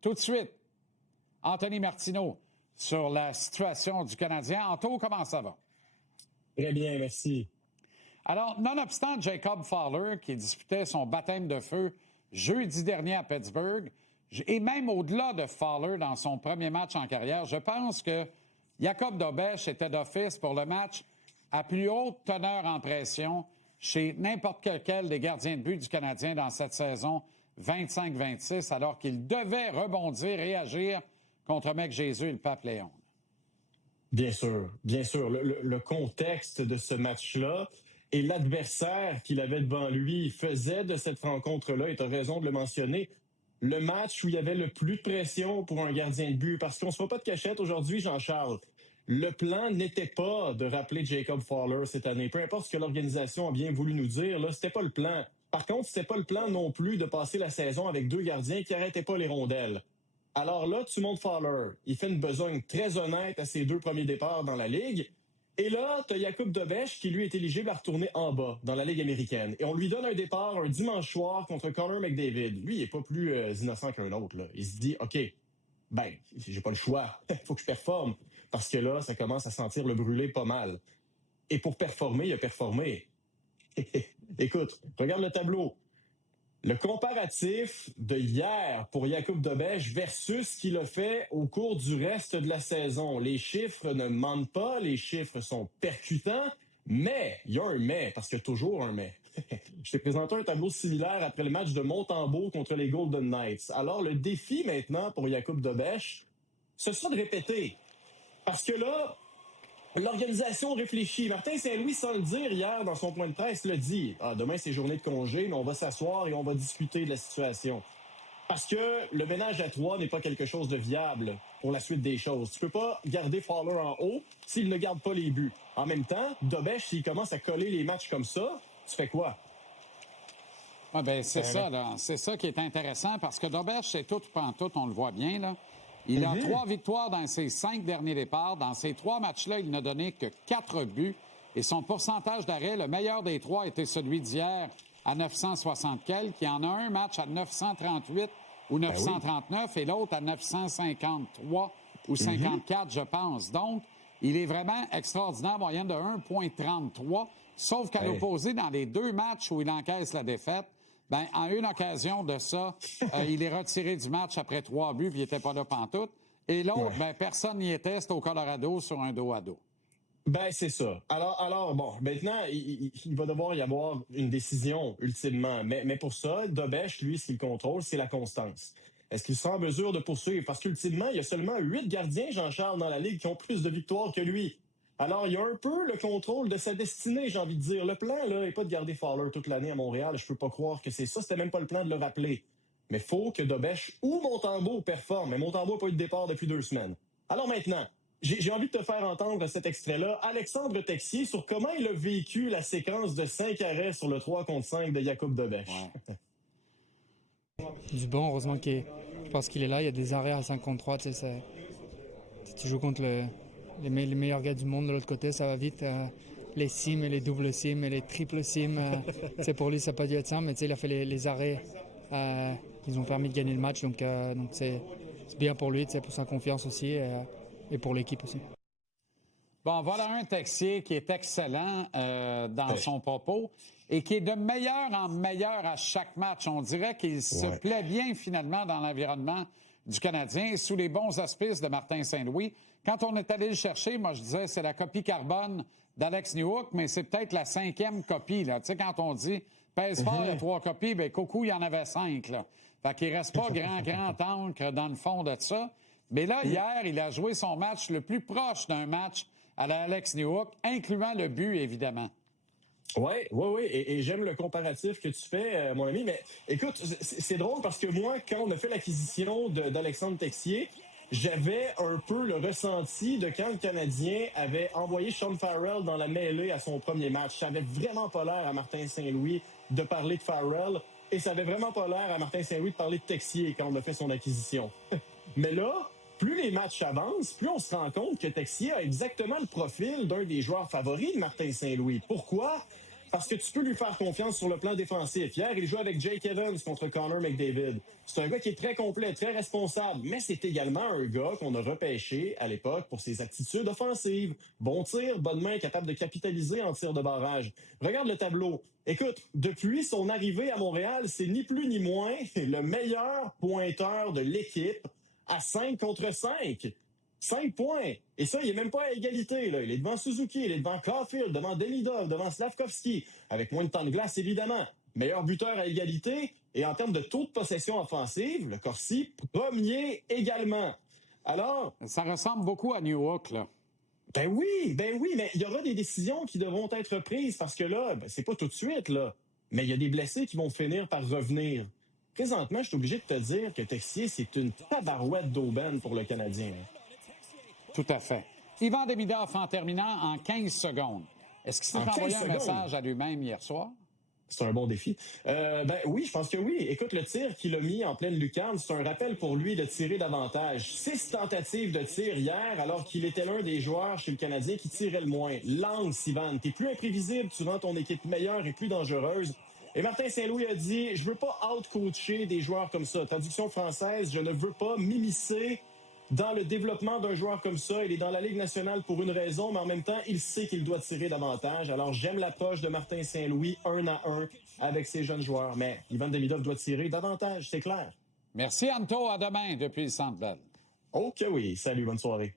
tout de suite Anthony Martineau sur la situation du Canadien. Anto, comment ça va? Très bien, merci. Alors, nonobstant Jacob Fowler, qui disputait son baptême de feu jeudi dernier à Pittsburgh, et même au-delà de Fowler dans son premier match en carrière, je pense que Jakub Dobeš était d'office pour le match à plus haute teneur en pression chez n'importe quel des gardiens de but du Canadien dans cette saison 25-26, alors qu'il devait rebondir et agir contre McJésus et le Pape Léon. Bien sûr, bien sûr. Le contexte de ce match-là et l'adversaire qu'il avait devant lui faisait de cette rencontre-là, et tu as raison de le mentionner, le match où il y avait le plus de pression pour un gardien de but. Parce qu'on ne se fait pas de cachette aujourd'hui, Jean-Charles. Le plan n'était pas de rappeler Jacob Fowler cette année. Peu importe ce que l'organisation a bien voulu nous dire, là, c'était pas le plan. Par contre, c'était pas le plan non plus de passer la saison avec deux gardiens qui n'arrêtaient pas les rondelles. Alors là, tu montes Fowler. Il fait une besogne très honnête à ses 2 premiers départs dans la Ligue. Et là, tu as Jakub Dobeš qui, lui, est éligible à retourner en bas dans la Ligue américaine. Et on lui donne un départ un dimanche soir contre Connor McDavid. Lui, il n'est pas plus innocent qu'un autre, là. Il se dit, OK, ben, j'ai pas le choix. Il faut que je performe. Parce que là, ça commence à sentir le brûler pas mal. Et pour performer, il a performé. Écoute, regarde le tableau. Le comparatif de hier pour Jakub Dobeš versus ce qu'il a fait au cours du reste de la saison. Les chiffres ne mentent pas, les chiffres sont percutants, mais il y a un mais, parce qu'il y a toujours un mais. Je t'ai présenté un tableau similaire après le match de Montembeault contre les Golden Knights. Alors, le défi maintenant pour Jakub Dobeš, ce sera de répéter. Parce que là, l'organisation réfléchit. Martin Saint-Louis, sans le dire hier dans son point de presse, le dit. Demain, c'est journée de congé, mais on va s'asseoir et on va discuter de la situation. Parce que le ménage à 3 n'est pas quelque chose de viable pour la suite des choses. Tu peux pas garder Fowler en haut s'il ne garde pas les buts. En même temps, Dobeš, s'il commence à coller les matchs comme ça, tu fais quoi? Ah ben c'est ça, là. C'est ça qui est intéressant parce que Dobeš, c'est tout pantoute, on le voit bien, là. Il a 3 victoires dans ses 5 derniers départs. Dans ces 3 matchs-là, il n'a donné que 4 buts. Et son pourcentage d'arrêt, le meilleur des 3, était celui d'hier à 960 quelques. Il y en a un match à 938 ou 939 et l'autre à 953 ou 54, je pense. Donc, il est vraiment extraordinaire, moyenne de 1,33. Sauf qu'à l'opposé, dans les 2 matchs où il encaisse la défaite, ben, en une occasion de ça, il est retiré du match après 3 buts, puis il n'était pas là pantoute. Et l'autre, ben, personne n'y était, c'était au Colorado sur un dos à dos. Ben, c'est ça. Alors bon, maintenant, il va devoir y avoir une décision, ultimement. Mais pour ça, Dobeš, lui, ce qu'il contrôle, c'est la constance. Est-ce qu'il sera en mesure de poursuivre? Parce qu'ultimement, il y a seulement 8 gardiens, Jean-Charles, dans la Ligue qui ont plus de victoires que lui. Alors, il y a un peu le contrôle de sa destinée, j'ai envie de dire. Le plan, là, n'est pas de garder Fowler toute l'année à Montréal. Je peux pas croire que c'est ça. C'était même pas le plan de le rappeler. Mais il faut que Dobeš ou Montembeault performe. Mais Montembeault n'a pas eu de départ depuis 2 semaines. Alors maintenant, j'ai envie de te faire entendre cet extrait-là. Alexandre Texier sur comment il a vécu la séquence de 5 arrêts sur le 3 contre 5 de Jakub Dobeš. Ouais. Du bon, heureusement je pense qu'il est là. Il y a des arrêts à 5 contre 3. Tu sais, tu joues contre les meilleurs gars du monde de l'autre côté, ça va vite. Les sims et les doubles sims et les triples sims, pour lui, ça n'a pas dû être ça, mais il a fait les arrêts qui ont permis de gagner le match. Donc c'est bien pour lui, pour sa confiance aussi et pour l'équipe aussi. Bon, voilà un Texier qui est excellent dans son propos et qui est de meilleur en meilleur à chaque match. On dirait qu'il se plaît bien finalement dans l'environnement du Canadien sous les bons auspices de Martin Saint-Louis. Quand on est allé le chercher, moi je disais c'est la copie carbone d'Alex Newhook, mais c'est peut-être la 5e copie. Là. Tu sais, quand on dit pèse fort, il y a 3 copies, bien coucou, il y en avait 5. Là. Fait qu'il reste pas grand encre dans le fond de ça. Mais là, hier, il a joué son match le plus proche d'un match à la Alex Newhook, incluant le but, évidemment. Oui, et j'aime le comparatif que tu fais, mon ami. Mais écoute, c'est drôle parce que moi, quand on a fait l'acquisition d'Alexandre Texier, j'avais un peu le ressenti de quand le Canadien avait envoyé Sean Farrell dans la mêlée à son premier match. Ça avait vraiment pas l'air à Martin Saint-Louis de parler de Farrell et ça avait vraiment pas l'air à Martin Saint-Louis de parler de Texier quand on a fait son acquisition. Mais là, plus les matchs avancent, plus on se rend compte que Texier a exactement le profil d'un des joueurs favoris de Martin Saint-Louis. Pourquoi? parce que tu peux lui faire confiance sur le plan défensif. Hier, il joue avec Jake Evans contre Connor McDavid. C'est un gars qui est très complet, très responsable, mais c'est également un gars qu'on a repêché à l'époque pour ses aptitudes offensives. Bon tir, bonne main, capable de capitaliser en tir de barrage. Regarde le tableau. Écoute, depuis son arrivée à Montréal, c'est ni plus ni moins le meilleur pointeur de l'équipe à 5 contre 5. 5 points. Et ça, il n'est même pas à égalité. Là. Il est devant Suzuki, il est devant Caulfield, devant Demidov, devant Slavkovski, avec moins de temps de glace, évidemment. Meilleur buteur à égalité. Et en termes de taux de possession offensive, le Corsi, premier également. Alors... Ça ressemble beaucoup à New York, là. Ben oui, mais il y aura des décisions qui devront être prises parce que là, c'est pas tout de suite, là. Mais il y a des blessés qui vont finir par revenir. Présentement, je suis obligé de te dire que Texier, c'est une tabarouette d'aubaine pour le Canadien. Tout à fait. Ivan Demidov, en terminant en 15 secondes. Est-ce qu'il s'est envoyé un message à lui-même hier soir? C'est un bon défi. Oui, je pense que oui. Écoute, le tir qu'il a mis en pleine lucarne, c'est un rappel pour lui de tirer davantage. 6 tentatives de tir hier, alors qu'il était l'un des joueurs chez le Canadien qui tirait le moins. Lance, Ivan. T'es plus imprévisible, tu rends ton équipe meilleure et plus dangereuse. Et Martin Saint-Louis a dit, je veux pas out-coacher des joueurs comme ça. Traduction française, je ne veux pas m'immiscer dans le développement d'un joueur comme ça. Il est dans la Ligue nationale pour une raison, mais en même temps, il sait qu'il doit tirer davantage. Alors, j'aime l'approche de Martin Saint-Louis, 1-1, avec ses jeunes joueurs. Mais Ivan Demidov doit tirer davantage, c'est clair. Merci, Anto. À demain depuis le Centre Bell. OK, oui. Salut, bonne soirée.